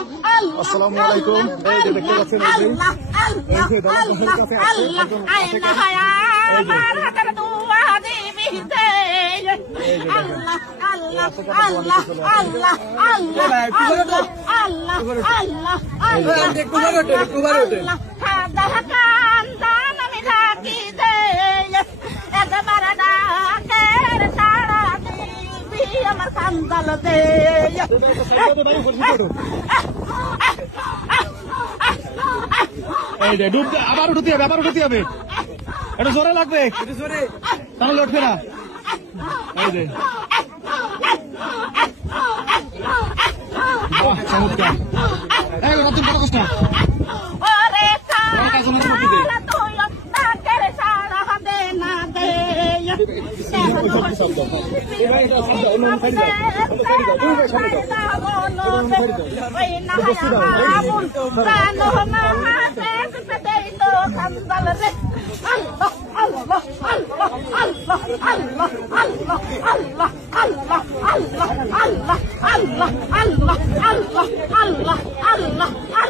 আসসালামু আলাইকুম। এই যে দেখতে পাচ্ছেন আমার কান্দাল দে এই যে ডুব আবার উঠতে হবে, আবার উঠতে হবে, এটা জোরে লাগবে, তাহলে উঠবে না। এই যে চমৎকার, এই নতুন বড় কষ্ট Allah